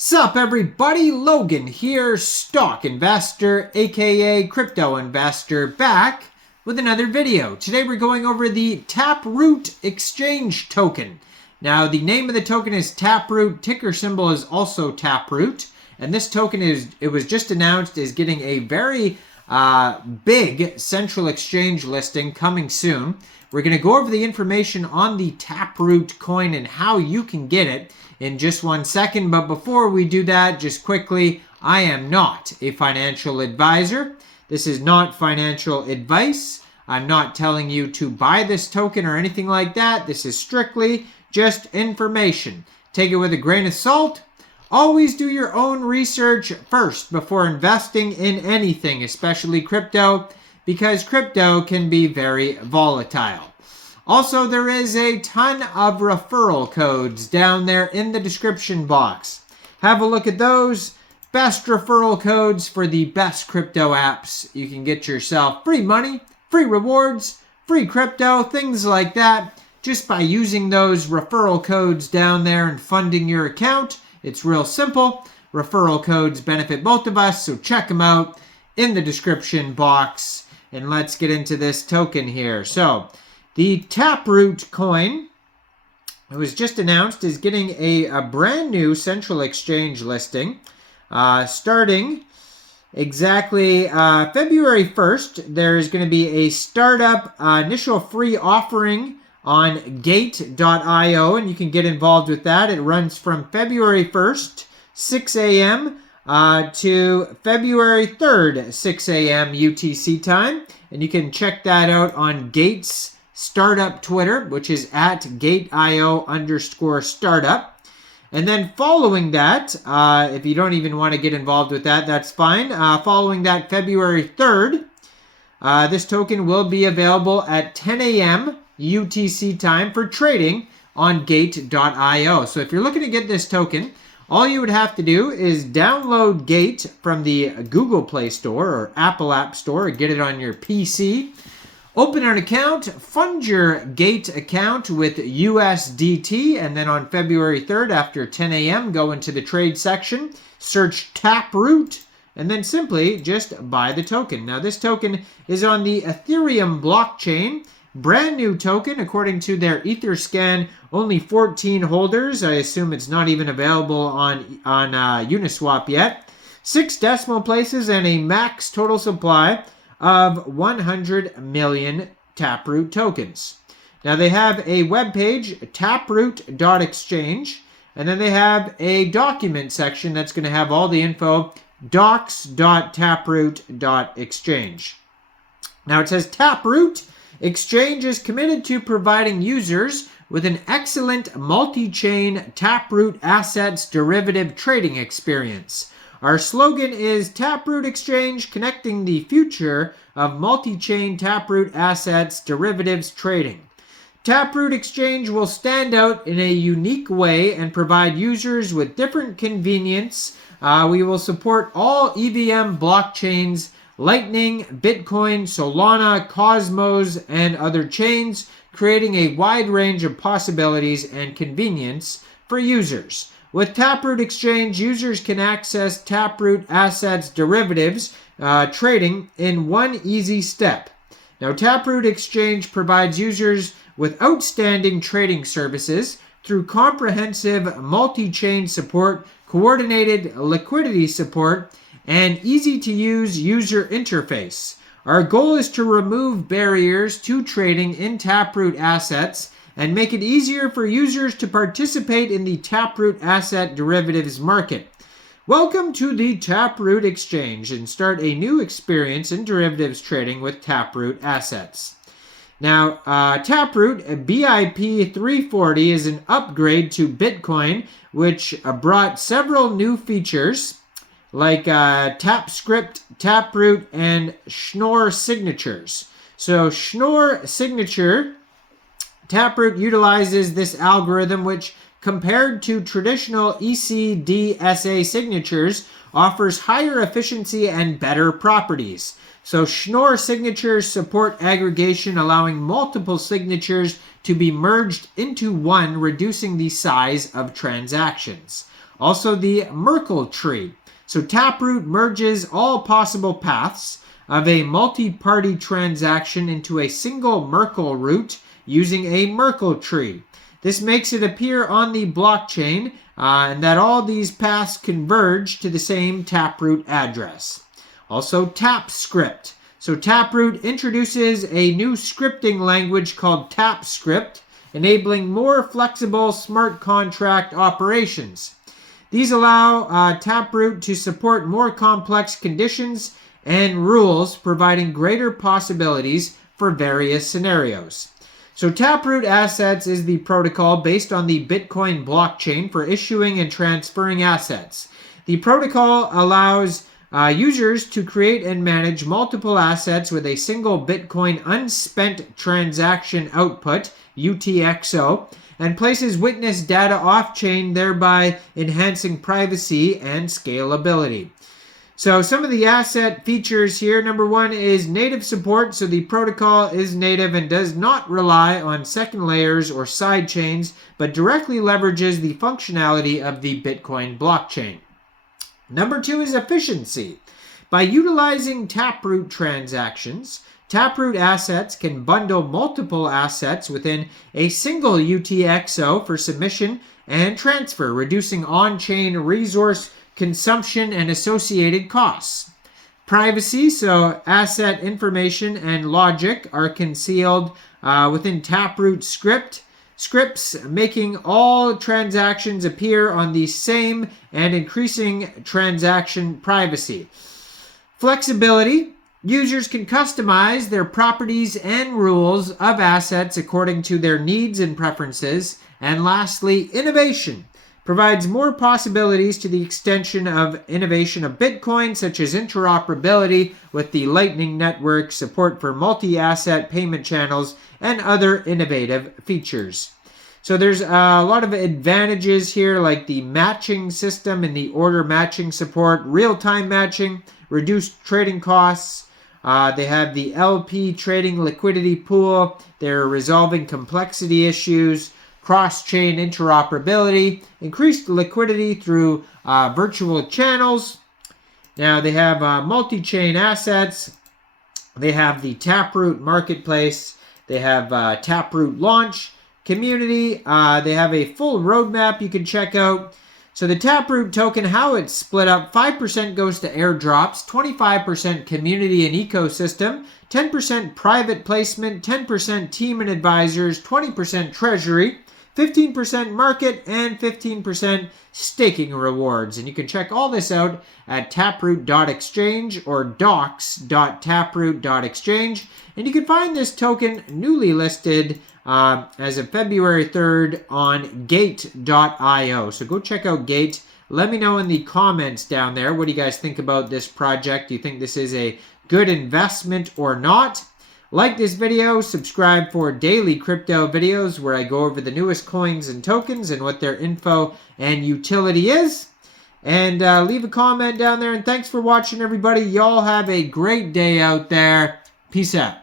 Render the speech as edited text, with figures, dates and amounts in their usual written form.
Sup everybody, Logan here, stock investor, aka crypto investor, back with another video. Today we're going over the Taproot exchange token. Now the name of the token is Taproot, ticker symbol is also Taproot, and this token was just announced is getting a very big central exchange listing coming soon. We're going to go over the information on the Taproot coin and how you can get it in just 1 second. But before we do that, just quickly, I am not a financial advisor. This is not financial advice. I'm not telling you to buy this token or anything like that. This is strictly just information. Take it with a grain of salt. Always do your own research first before investing in anything, especially crypto, because crypto can be very volatile. Also, there is a ton of referral codes down there in the description box. Have a look at those. Best referral codes for the best crypto apps. You can get yourself free money, free rewards, free crypto, things like that, just by using those referral codes down there and funding your account. It's real simple. Referral codes benefit both of us, so check them out in the description box. And let's get into this token here. So, the Taproot coin, it was just announced, is getting a brand new central exchange listing. Starting exactly February 1st, there's going to be a startup initial free offering on Gate.io, and you can get involved with that. It runs from February 1st, 6 a.m. To February 3rd, 6 a.m. UTC time. And you can check that out on Gate's startup Twitter, which is at @gateio_startup. And then following that, if you don't even want to get involved with that, that's fine. Following that, February 3rd, this token will be available at 10 a.m. UTC time for trading on Gate.io. So if you're looking to get this token, all you would have to do is download Gate from the Google Play Store or Apple App Store, or get it on your PC. Open an account, fund your Gate account with USDT, and then on February 3rd after 10 a.m., go into the trade section, search Taproot, and then simply just buy the token. Now this token is on the Ethereum blockchain. Brand new token, according to their Etherscan, only 14 holders. I assume it's not even available on Uniswap yet. 6 decimal places and a max total supply of 100 million Taproot tokens. Now they have a webpage, taproot.exchange, and then they have a document section that's going to have all the info, docs.taproot.exchange. Now it says Taproot Exchange is committed to providing users with an excellent multi-chain Taproot assets derivative trading experience. Our slogan is Taproot Exchange, connecting the future of multi-chain Taproot assets derivatives trading. Taproot Exchange will stand out in a unique way and provide users with different convenience. We will support all EVM blockchains, Lightning, Bitcoin, Solana, Cosmos, and other chains, creating a wide range of possibilities and convenience for users. With Taproot Exchange, users can access Taproot assets derivatives trading in one easy step. Now, Taproot Exchange provides users with outstanding trading services through comprehensive multi-chain support, coordinated liquidity support, and easy-to-use user interface. Our goal is to remove barriers to trading in Taproot assets and make it easier for users to participate in the Taproot asset derivatives market. Welcome to the Taproot Exchange and start a new experience in derivatives trading with Taproot assets. Now, Taproot BIP 340 is an upgrade to Bitcoin, which brought several new features like TapScript, Taproot, and Schnorr signatures. So Schnorr signature, Taproot utilizes this algorithm which, compared to traditional ECDSA signatures, offers higher efficiency and better properties. So Schnorr signatures support aggregation, allowing multiple signatures to be merged into one, reducing the size of transactions. Also the Merkle tree. So Taproot merges all possible paths of a multi-party transaction into a single Merkle root using a Merkle tree. This makes it appear on the blockchain and that all these paths converge to the same Taproot address. Also TapScript. So Taproot introduces a new scripting language called TapScript, enabling more flexible smart contract operations. These allow Taproot to support more complex conditions and rules, providing greater possibilities for various scenarios. So Taproot Assets is the protocol based on the Bitcoin blockchain for issuing and transferring assets. The protocol allows users to create and manage multiple assets with a single Bitcoin unspent transaction output, UTXO, and places witness data off-chain, thereby enhancing privacy and scalability. So some of the asset features here, number one is native support. So the protocol is native and does not rely on second layers or side chains, but directly leverages the functionality of the Bitcoin blockchain. Number two is efficiency. By utilizing Taproot transactions, Taproot Assets can bundle multiple assets within a single UTXO for submission and transfer, reducing on-chain resource consumption and associated costs. Privacy, so asset information and logic are concealed within Taproot scripts, making all transactions appear on the same and increasing transaction privacy. Flexibility. Users can customize their properties and rules of assets according to their needs and preferences. And lastly, innovation provides more possibilities to the extension of innovation of Bitcoin, such as interoperability with the Lightning Network, support for multi-asset payment channels, and other innovative features. So there's a lot of advantages here, like the matching system and the order matching support, real-time matching, reduced trading costs. They have the LP trading liquidity pool. They're resolving complexity issues, cross-chain interoperability, increased liquidity through virtual channels. Now they have multi-chain assets. They have the Taproot Marketplace. They have Taproot Launch, Community. They have a full roadmap you can check out. So the Taproot token, how it's split up, 5% goes to airdrops, 25% community and ecosystem, 10% private placement, 10% team and advisors, 20% treasury, 15% market, and 15% staking rewards. And you can check all this out at taproot.exchange or docs.taproot.exchange. And you can find this token newly listed as of February 3rd on gate.io. So go check out Gate. Let me know in the comments down there, what do you guys think about this project? Do you think this is a good investment or not? Like this video, subscribe for daily crypto videos where I go over the newest coins and tokens and what their info and utility is. And leave a comment down there. And thanks for watching, everybody. Y'all have a great day out there. Peace out.